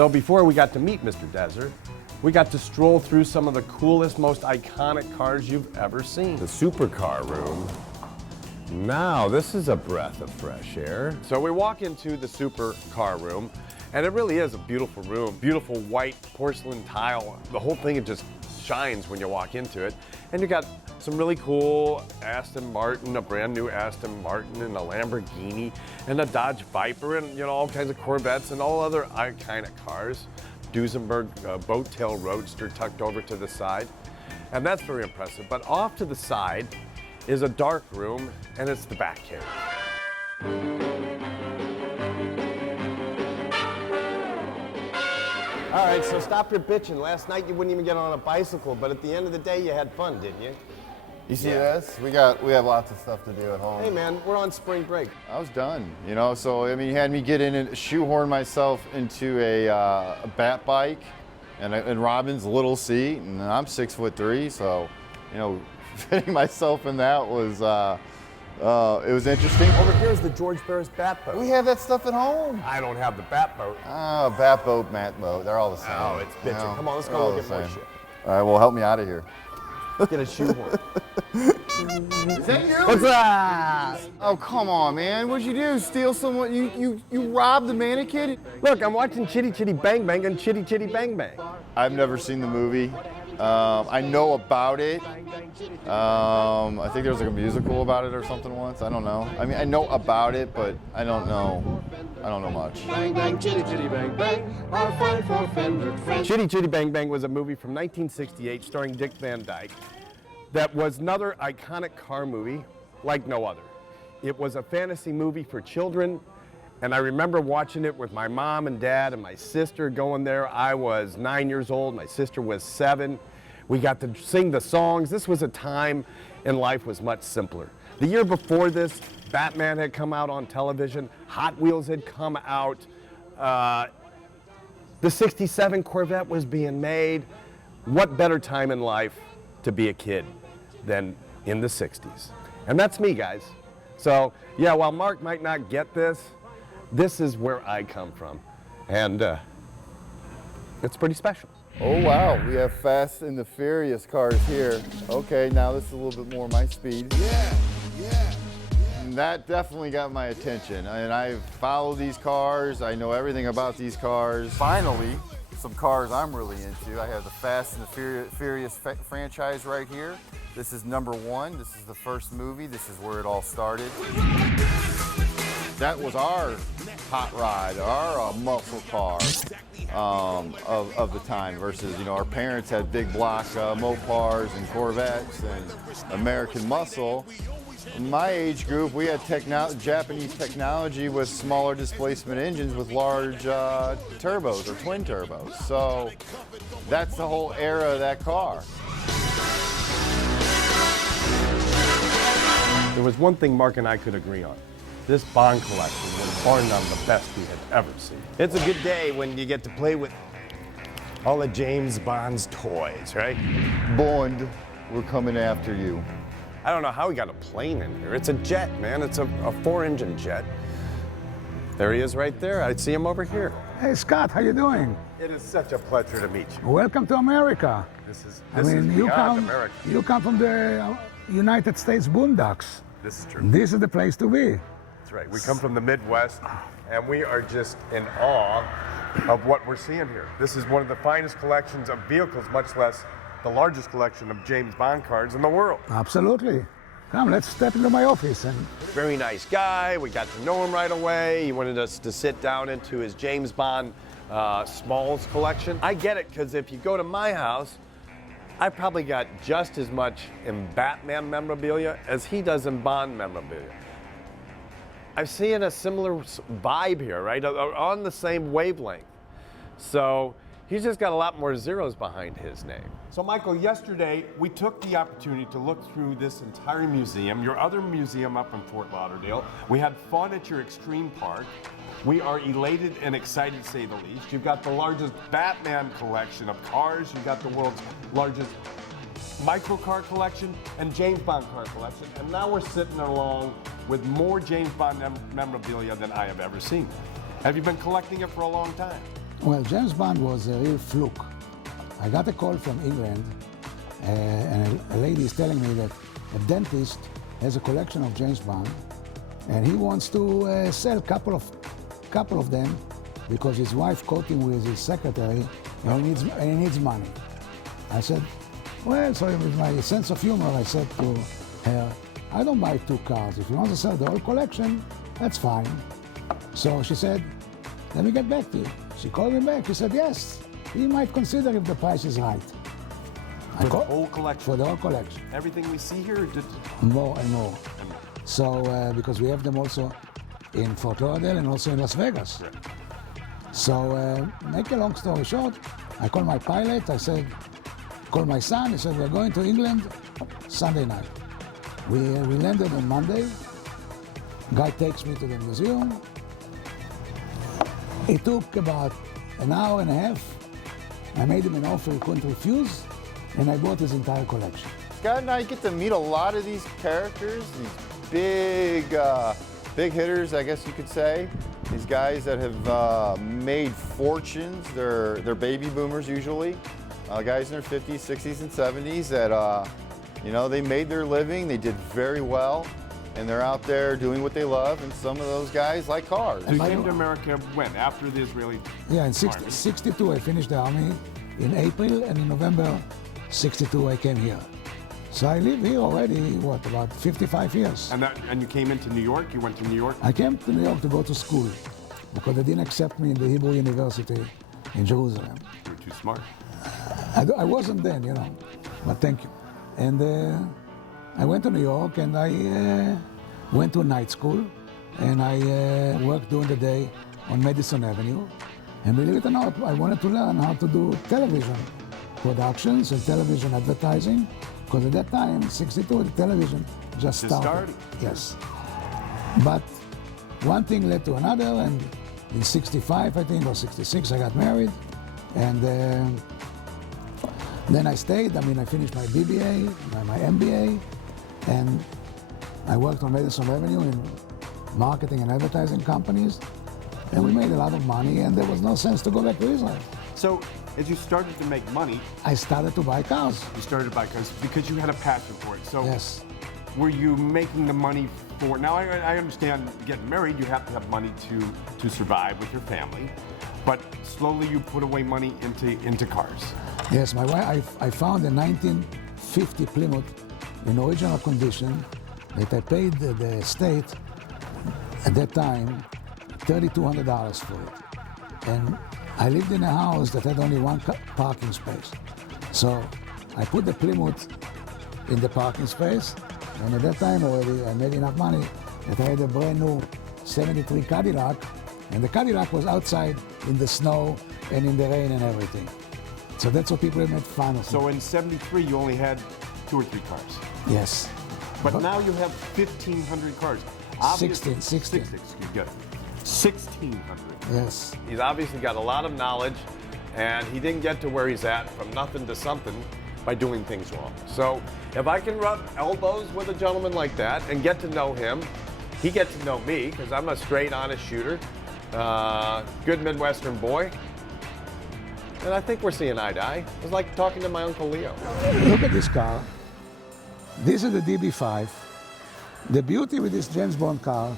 So before we got to meet Mr. Desert, we got to stroll through some of the coolest, most iconic cars you've ever seen. The supercar room. Now, this is a breath of fresh air. So we walk into the supercar room, and it really is a beautiful room. Beautiful white porcelain tile. The whole thing, it just shines when you walk into it. And you got some really cool Aston Martin, a brand new Aston Martin, and a Lamborghini, and a Dodge Viper, and all kinds of Corvettes and all other iconic cars. Duesenberg boat tail roadster tucked over to the side. And that's very impressive. But off to the side is a dark room, and it's the Batcave. All right, so stop your bitching. Last night you wouldn't even get on a bicycle, but at the end of the day you had fun, didn't you? You see this? We have lots of stuff to do at home. Hey man, we're on spring break. I was done, so I mean, you had me get in and shoehorn myself into a bat bike and Robin's little seat, and I'm 6'3", so fitting myself in that was it was interesting. Over here's the George Barris bat boat. We have that stuff at home. I don't have the bat boat. Oh, bat boat, mat boat, they're all the same. Oh, it's bitching. Come on, let's go look at more shit. All right, well, help me out of here. Get a shoehorn. Is that you? What's that? Oh, come on, man. What'd you do? Steal someone? You robbed the mannequin? Look, I'm watching Chitty Chitty Bang Bang and Chitty Chitty Bang Bang. I've never seen the movie. I know about it. I think there was like a musical about it or something once. I don't know. I mean, I know about it, but I don't know much. Bang, bang, chitty, chitty, bang, bang, our fine four-fender friend. Chitty Chitty Bang Bang was a movie from 1968 starring Dick Van Dyke that was another iconic car movie like no other. It was a fantasy movie for children, and I remember watching it with my mom and dad and my sister going there. I was 9 years old, my sister was 7. We got to sing the songs. This was a time in life was much simpler. The year before this, Batman had come out on television, Hot Wheels had come out, the '67 Corvette was being made. What better time in life to be a kid than in the 60s? And that's me, guys. So, yeah, while Mark might not get this, this is where I come from. And it's pretty special. Oh, wow. We have Fast and the Furious cars here. Okay, now this is a little bit more my speed. Yeah. And that definitely got my attention. And I've followed these cars. I know everything about these cars. Finally, some cars I'm really into. I have the Fast and the Furious franchise right here. This is number 1. This is the first movie. This is where it all started. That was our hot rod, our muscle car of the time versus, our parents had big block Mopars and Corvettes and American muscle. In my age group, we had Japanese technology with smaller displacement engines with large turbos or twin turbos. So that's the whole era of that car. There was one thing Mark and I could agree on. This Bond collection was bar none the best we had ever seen. It's a good day when you get to play with all of James Bond's toys, right? Bond, we're coming after you. I don't know how we got a plane in here. It's a jet, man. It's a 4-engine jet. There he is right there. I see him over here. Hey, Scott, how you doing? It is such a pleasure to meet you. Welcome to America. This is you beyond America. You come from the United States boondocks. This is true. This is the place to be. That's right. We come from the Midwest, and we are just in awe of what we're seeing here. This is one of the finest collections of vehicles, much less the largest collection of James Bond cars in the world. Absolutely. Come, let's step into my office. And Very nice guy. We got to know him right away. He wanted us to sit down into his James Bond Smalls collection. I get it, because if you go to my house, I probably got just as much in Batman memorabilia as he does in Bond memorabilia. I'm seeing a similar vibe here, right? On the same wavelength. So he's just got a lot more zeros behind his name. So Michael, yesterday we took the opportunity to look through this entire museum, your other museum up in Fort Lauderdale. We had fun at your Extreme Park. We are elated and excited, to say the least. You've got the largest Batman collection of cars. You've got the world's largest microcar collection and James Bond car collection. And now we're sitting along with more James Bond memorabilia than I have ever seen. Have you been collecting it for a long time? Well, James Bond was a real fluke. I got a call from England, and a lady is telling me that a dentist has a collection of James Bond, and he wants to sell a couple of them because his wife caught him with his secretary, and he needs money. I said, well, so with my sense of humor, I said to her, I don't buy 2 cars. If you want to sell the whole collection, that's fine. So she said, let me get back to you. She called me back. She said, yes, he might consider if the price is right. For the whole collection? For the whole collection. Everything we see here? Just... More and more. So, because we have them also in Fort Lauderdale and also in Las Vegas. Right. So, make a long story short, I called my pilot. I said, call my son. He said, we're going to England Sunday night. We landed on Monday. Guy takes me to the museum. It took about an hour and a half. I made him an offer he couldn't refuse, and I bought his entire collection. Scott and I get to meet a lot of these characters, these big hitters, I guess you could say. These guys that have made fortunes. They're baby boomers usually. Guys in their 50s, 60s, and 70s that, you know, they made their living, they did very well, and they're out there doing what they love, and some of those guys like cars. You came to America when? After the Israeli Yeah, in army? 62 I finished the army in April, and in November 62 I came here. So I live here already, what, about 55 years. And you came into New York? You went to New York? I came to New York to go to school because they didn't accept me in the Hebrew University in Jerusalem. You were too smart. I wasn't then, you know, but thank you. And I went to New York, and I went to a night school, and I worked during the day on Madison Avenue. And believe it or not, I wanted to learn how to do television productions and television advertising, because at that time, 62, the television just started. Yes. But one thing led to another, and in 65, I think, or 66, I got married, and then I stayed. I mean, I finished my BBA, my MBA, and I worked on Madison Avenue in marketing and advertising companies, and we made a lot of money, and there was no sense to go back to Israel. So, as you started to make money, I started to buy cars. you started to buy cars because you had a passion for it. So, Yes. were you making the money for? Now, I understand getting married, you have to have money to survive with your family, but slowly you put away money into cars. Yes, my wife, I found a 1950 Plymouth in original condition that I paid the state at that time $3,200 for it. And I lived in a house that had only one parking space. So I put the Plymouth in the parking space, and at that time already I made enough money that I had a brand new 73 Cadillac, and the Cadillac was outside in the snow and in the rain and everything. So that's what people made fun of. So in 73, you only had 2 or 3 cars. Yes. But now you have 1,500 cars. 16. Excuse me. 1,600. Yes. He's obviously got a lot of knowledge, and he didn't get to where he's at from nothing to something by doing things wrong. So if I can rub elbows with a gentleman like that and get to know him, he gets to know me because I'm a straight, honest shooter, good Midwestern boy. And I think we're seeing eye to eye. It was like talking to my Uncle Leo. Look at this car. This is the DB5. The beauty with this James Bond car,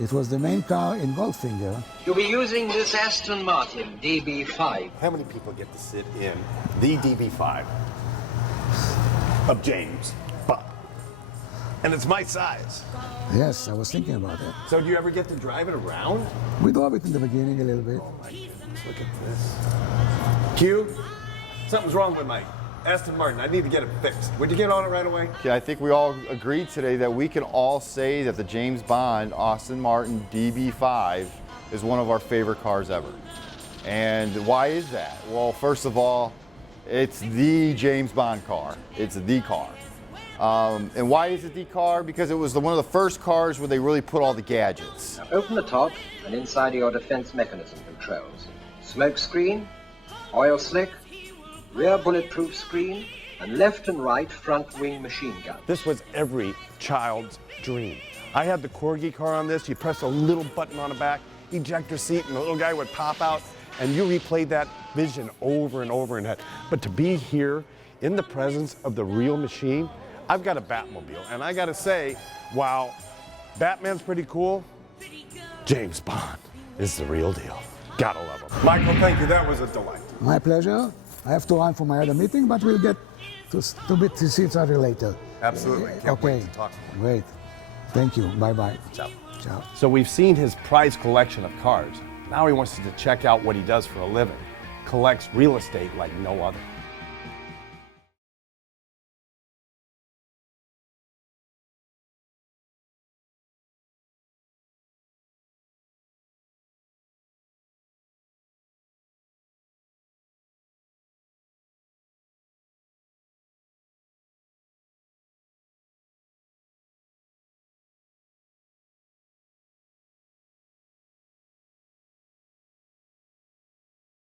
it was the main car in Goldfinger. You'll be using this Aston Martin DB5. How many people get to sit in the DB5 of James Bond? And it's my size. Yes, I was thinking about that. So do you ever get to drive it around? We drove it in the beginning a little bit. Look at this. Q, something's wrong with my Aston Martin. I need to get it fixed. Would you get on it right away? Yeah, I think we all agreed today that we can all say that the James Bond Aston Martin DB5 is one of our favorite cars ever. And why is that? Well, first of all, it's the James Bond car. It's the car. And why is it the car? Because it was one of the first cars where they really put all the gadgets. Open the top and inside are your defense mechanism controls. Smoke screen, oil slick, rear bulletproof screen, and left and right front wing machine gun. This was every child's dream. I had the Corgi car on this. You press a little button on the back, ejector seat, and the little guy would pop out. and you replayed that vision over and over in head. But to be here in the presence of the real machine, I've got a Batmobile, and I gotta say, while Batman's pretty cool, James Bond is the real deal. Gotta love him. Michael, thank you. That was a delight. My pleasure. I have to run for my other meeting, but we'll get to see each other later. Absolutely. Can't wait to talk more. Great. Thank you. Bye-bye. Ciao. Ciao. So we've seen his prized collection of cars. Now he wants us to check out what he does for a living. Collects real estate like no other.